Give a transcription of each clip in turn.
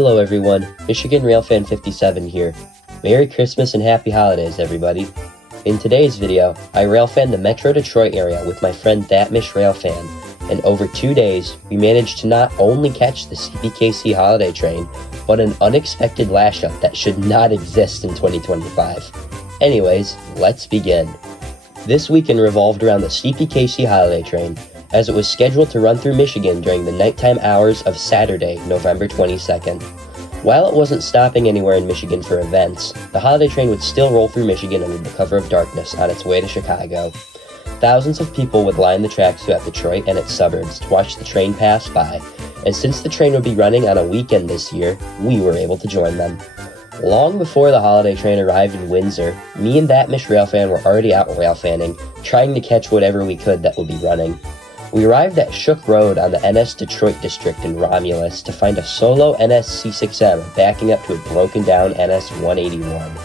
Hello everyone, Michigan Railfan 57 here. Merry Christmas and Happy Holidays everybody. In today's video, I railfan the Metro Detroit area with my friend Thatmish Railfan, and over 2 days, we managed to not only catch the CPKC Holiday Train, but an unexpected lash-up that should not exist in 2025. Anyways, let's begin. This weekend revolved around the CPKC Holiday Train, as it was scheduled to run through Michigan during the nighttime hours of Saturday, November 22nd. While it wasn't stopping anywhere in Michigan for events, the holiday train would still roll through Michigan under the cover of darkness on its way to Chicago. Thousands of people would line the tracks throughout Detroit and its suburbs to watch the train pass by, and since the train would be running on a weekend this year, we were able to join them. Long before the holiday train arrived in Windsor, me and Thatmish Railfan were already out railfanning, trying to catch whatever we could that would be running. We arrived at Shook Road on the NS Detroit District in Romulus to find a solo NS C6M backing up to a broken down NS 181.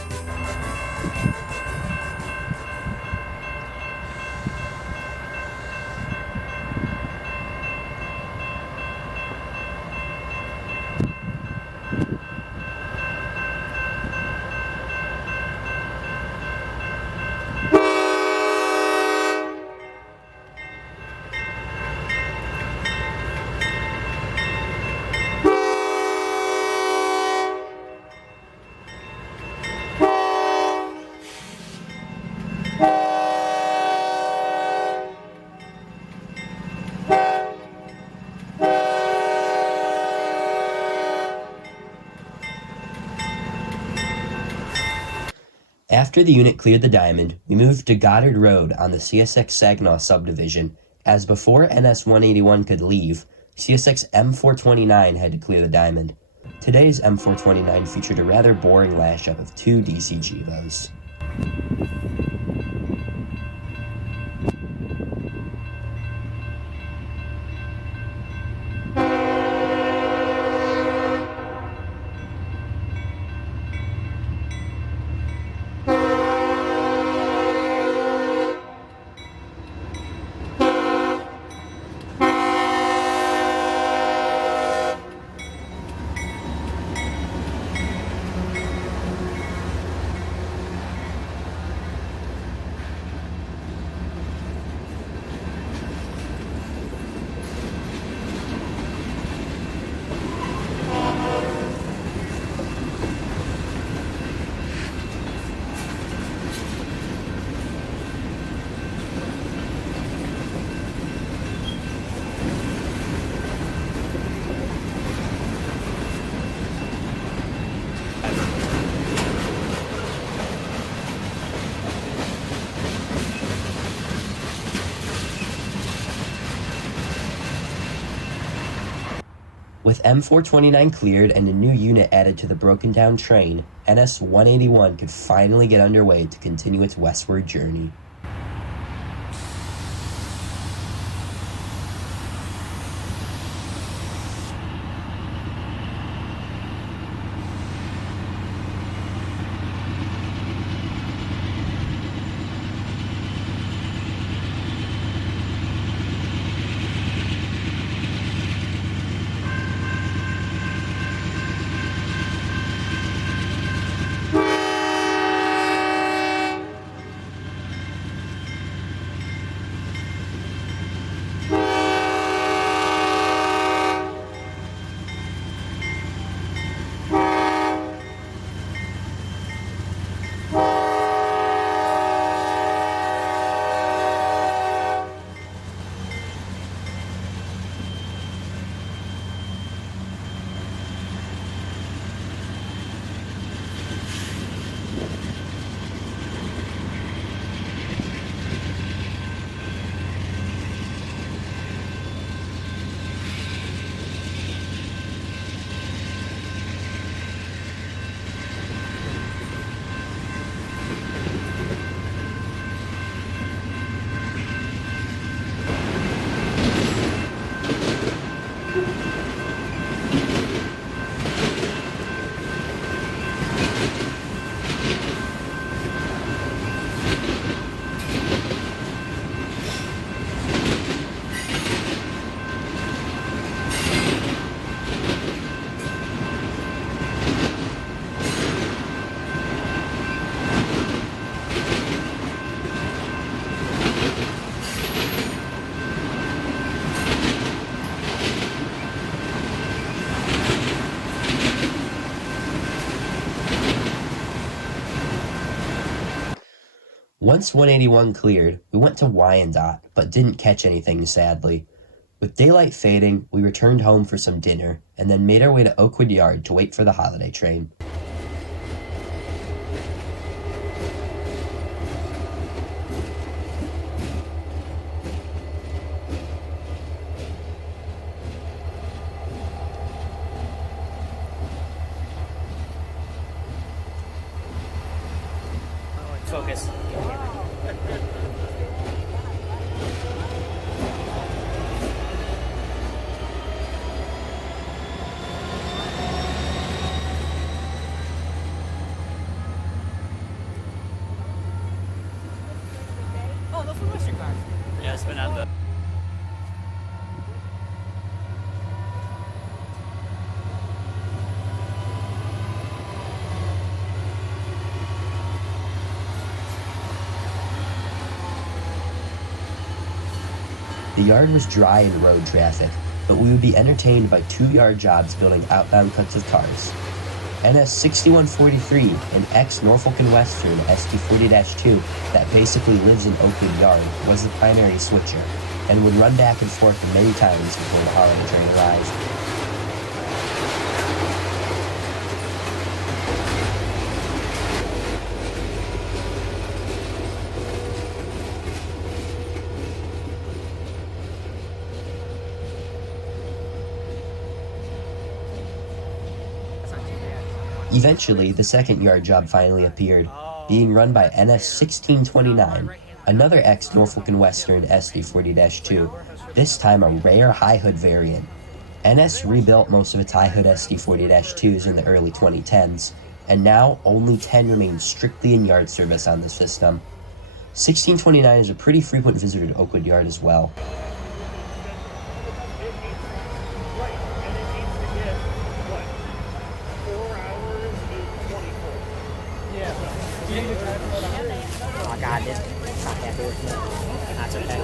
After the unit cleared the diamond, we moved to Goddard Road on the CSX Saginaw subdivision, as before NS 181 could leave, CSX M429 had to clear the diamond. Today's M429 featured a rather boring lash-up of 2 DC GEVOs. With M429 cleared and a new unit added to the broken down train, NS 181 could finally get underway to continue its westward journey. Once 181 cleared, we went to Wyandotte, but didn't catch anything sadly. With daylight fading, we returned home for some dinner, and then made our way to Oakwood Yard to wait for the holiday train. Focus. Oh, those are Western cars. Yeah, it's been at the... The yard was dry in road traffic, but we would be entertained by 2-yard jobs building outbound cuts of cars. NS 6143, an ex-Norfolk & Western SD40-2 that basically lives in Oakwood Yard, was the primary switcher, and would run back and forth many times before the holiday train arrived. Eventually, the second yard job finally appeared, being run by NS 1629, another ex-Norfolk & Western SD40-2, this time a rare high hood variant. NS rebuilt most of its high hood SD40-2s in the early 2010s, and now only 10 remain strictly in yard service on the system. 1629 is a pretty frequent visitor to Oakwood Yard as well. Oh god, this not happy with me. That's okay.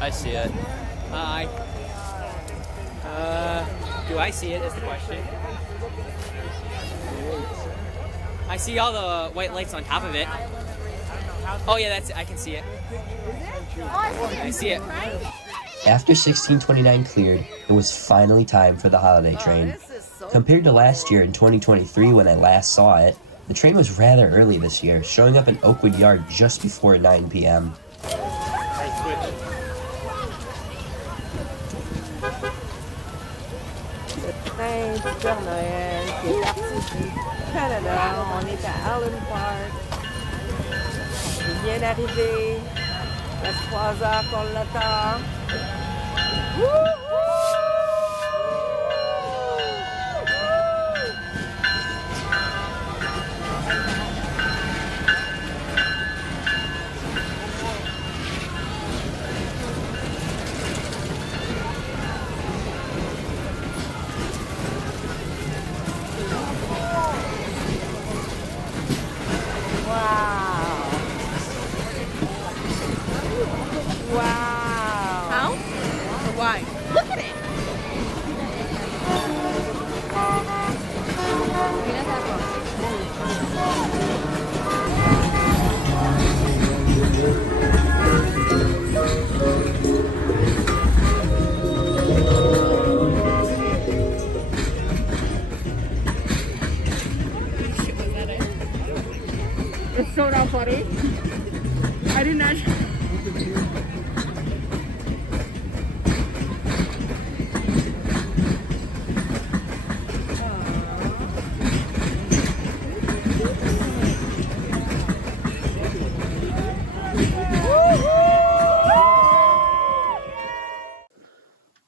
I see it. Hi. Do I see it is the question. I see all the white lights on top of it. Oh yeah, that's it. I can see it. I see it. After 1629 cleared, it was finally time for the holiday train. Compared to last year in 2023 when I last saw it, the train was rather early this year, showing up in Oakwood Yard just before 9 p.m. Père Noël qui est parti du Canada. On est à Allen Park. Il vient d'arriver. Ça fait 3 heures qu'on l'attend. Why? Look at it! It's so damn funny. I did not.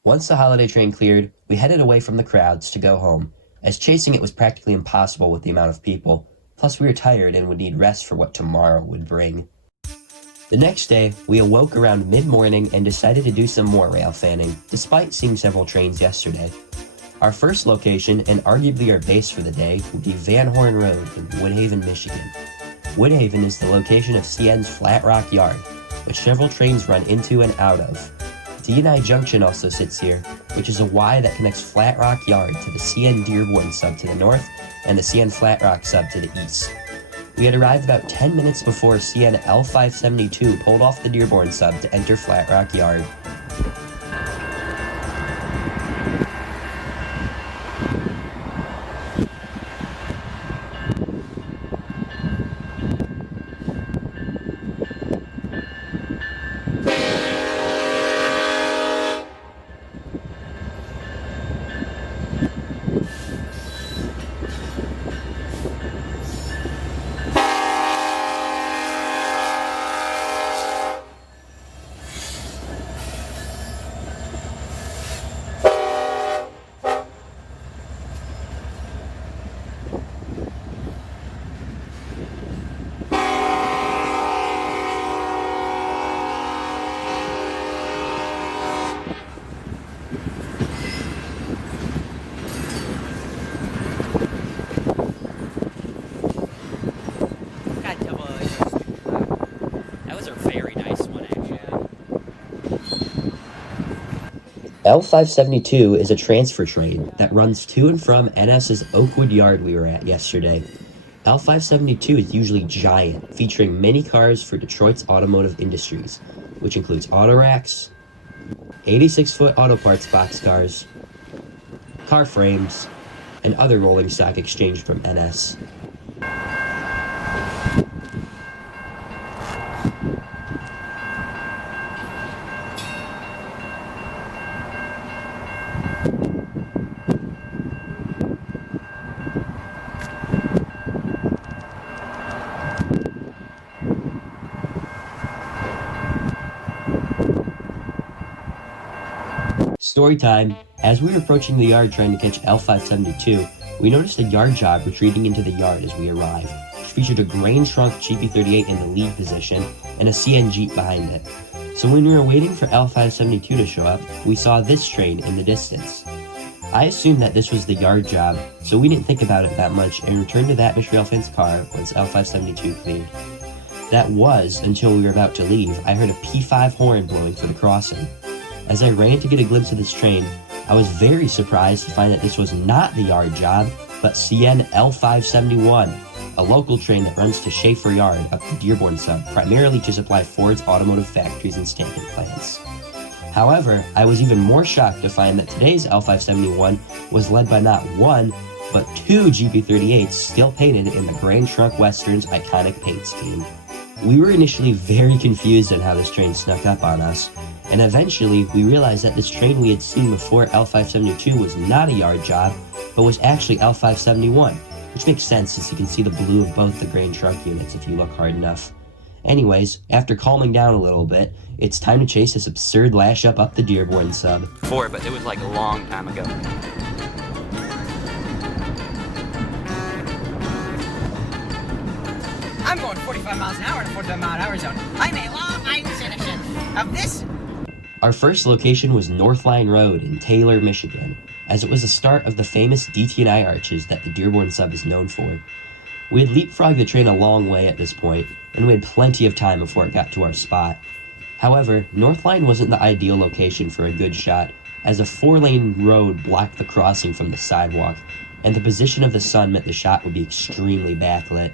Once the holiday train cleared, we headed away from the crowds to go home, as chasing it was practically impossible with the amount of people. Plus we were tired and would need rest for what tomorrow would bring. The next day, we awoke around mid-morning and decided to do some more rail fanning, despite seeing several trains yesterday. Our first location, and arguably our base for the day, would be Van Horn Road in Woodhaven, Michigan. Woodhaven is the location of CN's Flat Rock Yard, which several trains run into and out of. DT&I Junction also sits here, which is a Y that connects Flat Rock Yard to the CN Dearborn sub to the north and the CN Flat Rock sub to the east. We had arrived about 10 minutes before CN L572 pulled off the Dearborn sub to enter Flat Rock Yard. L572 is a transfer train that runs to and from NS's Oakwood Yard we were at yesterday. L572 is usually giant, featuring many cars for Detroit's automotive industries, which includes auto racks, 86-foot auto parts boxcars, car frames, and other rolling stock exchanged from NS. Story time. As we were approaching the yard trying to catch L572, we noticed a yard job retreating into the yard as we arrived, which featured a grain trunk GP38 in the lead position and a CN Jeep behind it. So when we were waiting for L572 to show up, we saw this train in the distance. I assumed that this was the yard job, so we didn't think about it that much and returned to that Railfann's car once L572 cleared. That was until we were about to leave. I heard a P5 horn blowing for the crossing. As I ran to get a glimpse of this train, I was very surprised to find that this was not the yard job, but CN L571, a local train that runs to Schaefer Yard up the Dearborn sub, primarily to supply Ford's automotive factories and stamping plants. However, I was even more shocked to find that today's L571 was led by not one, but two GP38s still painted in the Grand Trunk Western's iconic paint scheme. We were initially very confused on how this train snuck up on us, and eventually we realized that this train we had seen before L572 was not a yard job, but was actually L571, which makes sense since you can see the blue of both the grain truck units if you look hard enough. Anyways, after calming down a little bit, it's time to chase this absurd lash up the Dearborn sub. But it was like a long time ago. I'm going 45 miles an hour in a 45 mile an hour zone. I'm a law-abiding citizen of this. Our first location was North Line Road in Taylor, Michigan, as it was the start of the famous DT&I arches that the Dearborn sub is known for. We had leapfrogged the train a long way at this point, and we had plenty of time before it got to our spot. However, North Line wasn't the ideal location for a good shot, as a 4-lane road blocked the crossing from the sidewalk, and the position of the sun meant the shot would be extremely backlit.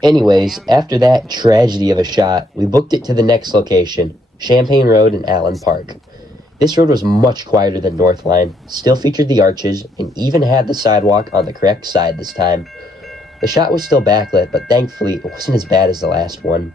Anyways, after that tragedy of a shot, we booked it to the next location, Champaign Road in Allen Park. This road was much quieter than North Line, still featured the arches, and even had the sidewalk on the correct side this time. The shot was still backlit, but thankfully it wasn't as bad as the last one.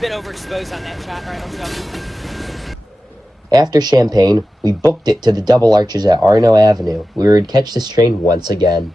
bit overexposed on that shot. All right, let's go. After Champaign, we booked it to the double arches at Arno Avenue, where we would catch this train once again.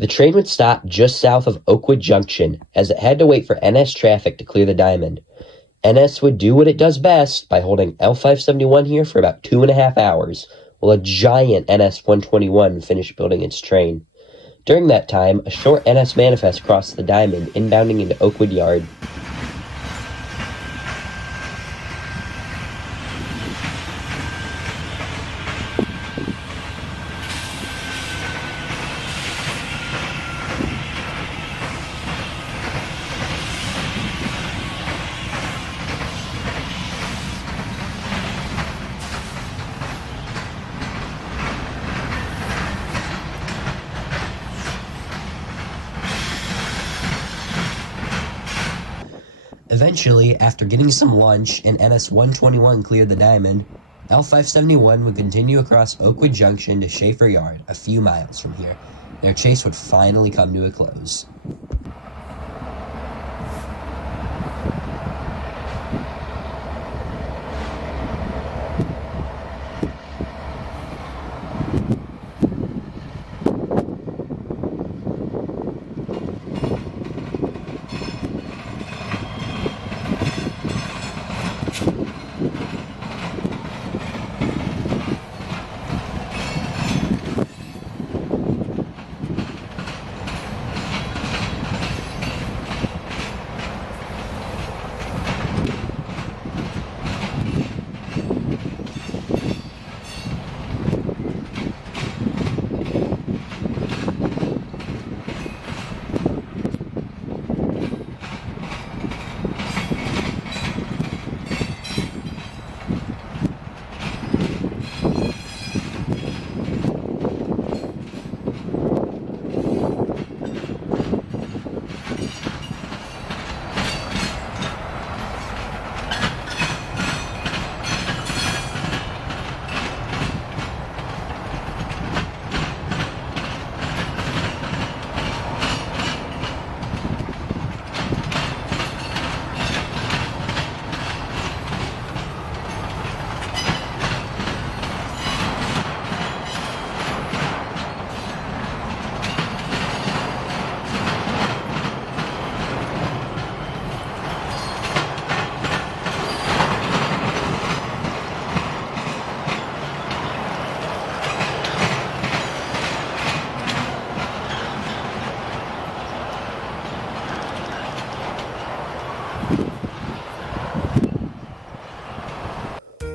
The train would stop just south of Oakwood Junction, as it had to wait for NS traffic to clear the diamond. NS would do what it does best by holding L571 here for about 2.5 hours, while a giant NS 121 finished building its train. During that time, a short NS manifest crossed the diamond, inbounding into Oakwood Yard. Eventually, after getting some lunch and NS 121 cleared the diamond, L571 would continue across Oakwood Junction to Schaefer Yard, a few miles from here. Their chase would finally come to a close.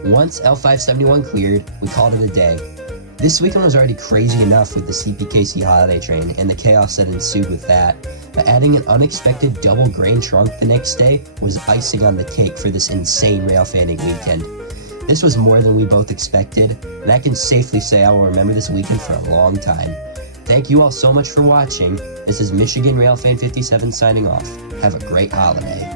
Once L571 cleared, we called it a day. This weekend was already crazy enough with the CPKC Holiday Train and the chaos that ensued with that, but adding an unexpected double grain trunk the next day was icing on the cake for this insane Railfanning weekend. This was more than we both expected, and I can safely say I will remember this weekend for a long time. Thank you all so much for watching. This is Michigan Railfan 57 signing off. Have a great holiday.